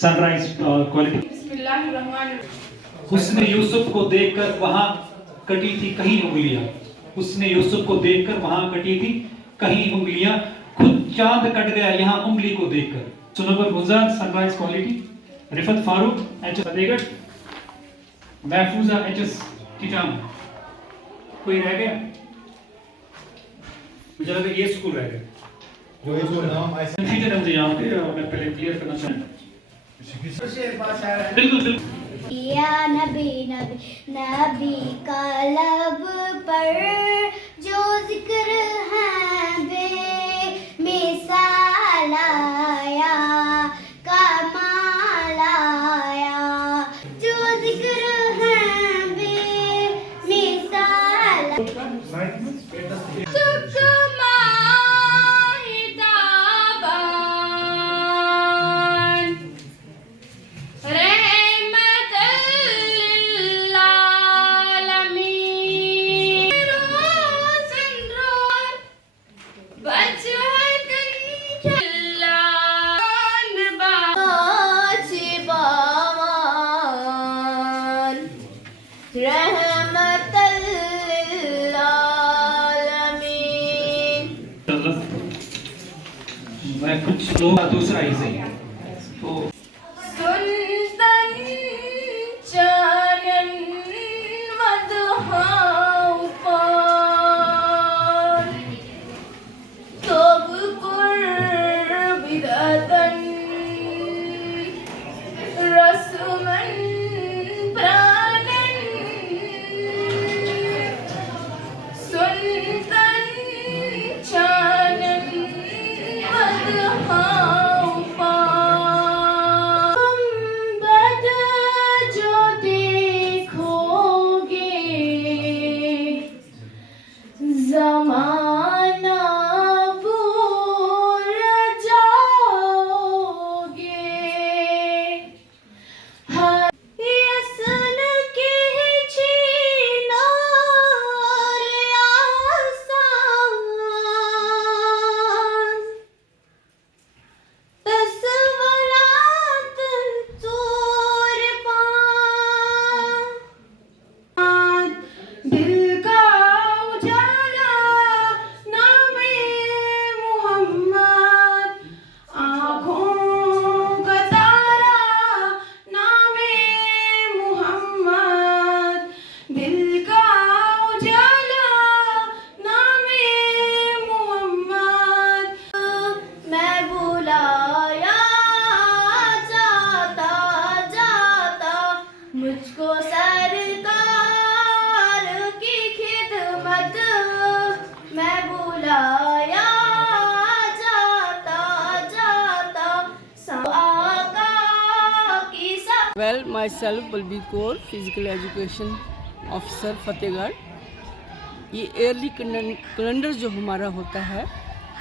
Sunrise quality. उसने यूसुफ को देखकर वहां कटी थी कहीं उंगलियां, उसने यूसुफ को देखकर वहां कटी थी कहीं उंगलियां, खुद चांद कट गया यहां उंगली को देखकर। Sunobar Gulzar sunrise quality, Rifat Farooq HS Fatehgarh, Mahfooza HS Titam. कोई रह गया? मुझे लगा ये स्कूल रह गया जो नाम कंफ्यूजन है मुझे यहाँ पे, और मैं पहले क्लियर करना चाहूँ। बिल्कुल बिल्कुल। या नबी नबी नबी का लब पर जो जिक्र है बे मिसाल आया, कमाल आया, जो जिक्र है बे मिसाल मैं कुछ लोग दूसरा ही सही है तो Well, myself Balbir Kaur, Physical Education Officer Fatehgarh. ये ईयरली कैलेंडर जो हमारा होता है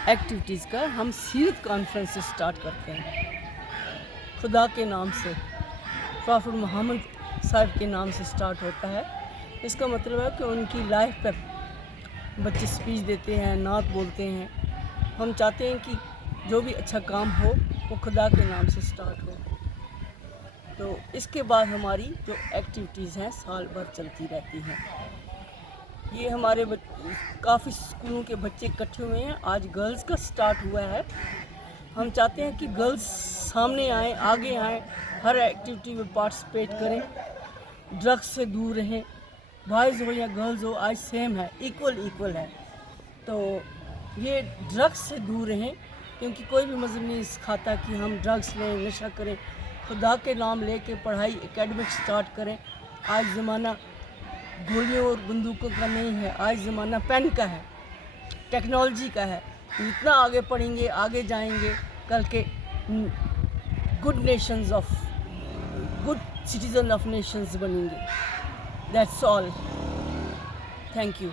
एक्टिविटीज़ का, हम सीरत कॉन्फ्रेंस से स्टार्ट करते हैं। खुदा के नाम से, प्रॉफेट मोहम्मद साहब के नाम से स्टार्ट होता है। इसका मतलब है कि उनकी लाइफ पर बच्चे स्पीच देते हैं, नात बोलते हैं। हम चाहते हैं कि जो भी अच्छा काम हो वो खुदा के नाम से स्टार्ट हो। तो इसके बाद हमारी जो एक्टिविटीज़ हैं साल भर चलती रहती हैं। ये हमारे काफ़ी स्कूलों के बच्चे इकट्ठे हुए हैं। आज गर्ल्स का स्टार्ट हुआ है। हम चाहते हैं कि गर्ल्स सामने आएँ, आगे आएँ, हर एक्टिविटी में पार्टिसिपेट करें, ड्रग्स से दूर रहें। बॉयज़ हो या गर्ल्स हो, आज सेम है, इक्वल है। तो ये ड्रग्स से दूर रहें, क्योंकि कोई भी मज़हब नहीं सिखाता कि हम ड्रग्स लें, नशा करें। खुदा के नाम लेके पढ़ाई एकेडमिक स्टार्ट करें। आज ज़माना गोलियों और बंदूकों का नहीं है, आज ज़माना पेन का है, टेक्नोलॉजी का है। जितना आगे पढ़ेंगे, आगे जाएंगे, कल के good nations of good citizen of nations बनेंगे। That's all, thank you.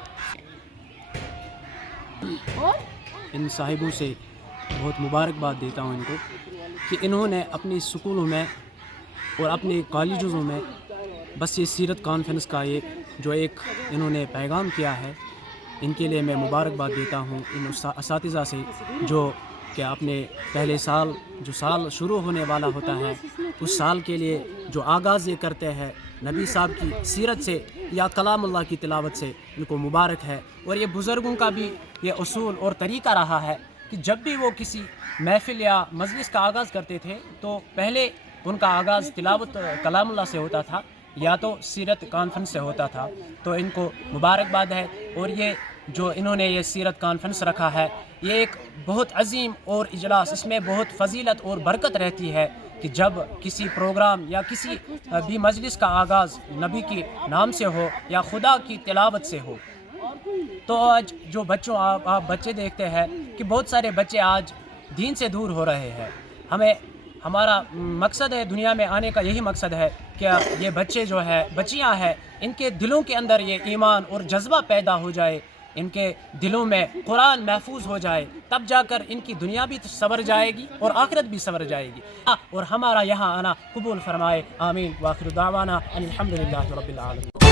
इन साहिबों से बहुत मुबारकबाद देता हूँ इनको कि इन्होंने अपनी स्कूलों में और अपने कॉलेजों में बस ये सीरत कॉन्फ्रेंस का ये जो एक इन्होंने पैगाम किया है, इनके लिए मैं मुबारकबाद देता हूँ इन असातिज़ा से जो کہ اپنے پہلے سال جو سال شروع ہونے والا ہوتا ہے اس سال کے لیے جو آغاز یہ کرتے ہیں نبی صاحب کی سیرت سے یا کلام اللہ کی تلاوت سے، ان کو مبارک ہے۔ اور یہ بزرگوں کا بھی یہ اصول اور طریقہ رہا ہے کہ جب بھی وہ کسی محفل یا مجلس کا آغاز کرتے تھے تو پہلے ان کا آغاز تلاوت کلام اللہ سے ہوتا تھا یا تو سیرت کانفرنس سے ہوتا تھا۔ تو ان کو مبارکباد ہے، اور یہ جو انہوں نے یہ سیرت کانفرنس رکھا ہے یہ ایک بہت عظیم اور اجلاس، اس میں بہت فضیلت اور برکت رہتی ہے کہ جب کسی پروگرام یا کسی بھی مجلس کا آغاز نبی کے نام سے ہو یا خدا کی تلاوت سے ہو۔ تو آج جو بچوں آپ بچے دیکھتے ہیں کہ بہت سارے بچے آج دین سے دور ہو رہے ہیں۔ ہمارا مقصد ہے دنیا میں آنے کا، یہی مقصد ہے کہ یہ بچے جو ہے بچیاں ہیں ان کے دلوں کے اندر یہ ایمان اور جذبہ پیدا ہو جائے، ان کے دلوں میں قرآن محفوظ ہو جائے، تب جا کر ان کی دنیا بھی سنور جائے گی اور آخرت بھی سنور جائے گی، اور ہمارا یہاں آنا قبول فرمائے۔ آمین۔ وآخر دعوانا ان الحمدللہ رب العالمین۔